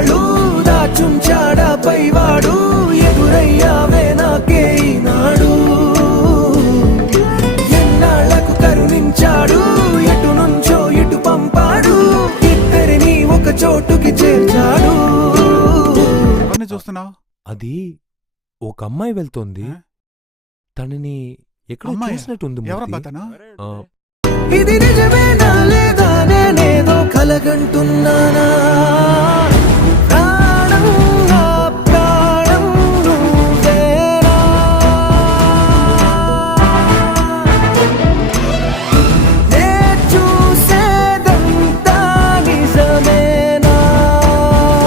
ఇన్నాళ్ళు దాచుంచాడా పైవాడు ఎదురయ్యావే నాకే ఈనాడు ఎన్నాళ్లకు కరుణించాడు ఎటు నుంచో ఇటు పంపాడు ఇద్దరిని ఒక చోటుకి చేర్చాడు. ఎవరిని చూస్తున్నావు? అది ఒక అమ్మాయి వెళ్తోంది. తనని ఎక్కడ చూసినట్టుంది. ఎవరబ్బా తను? ఇది నిజమేనా లేదా నేనేదో కలగంటున్నానా?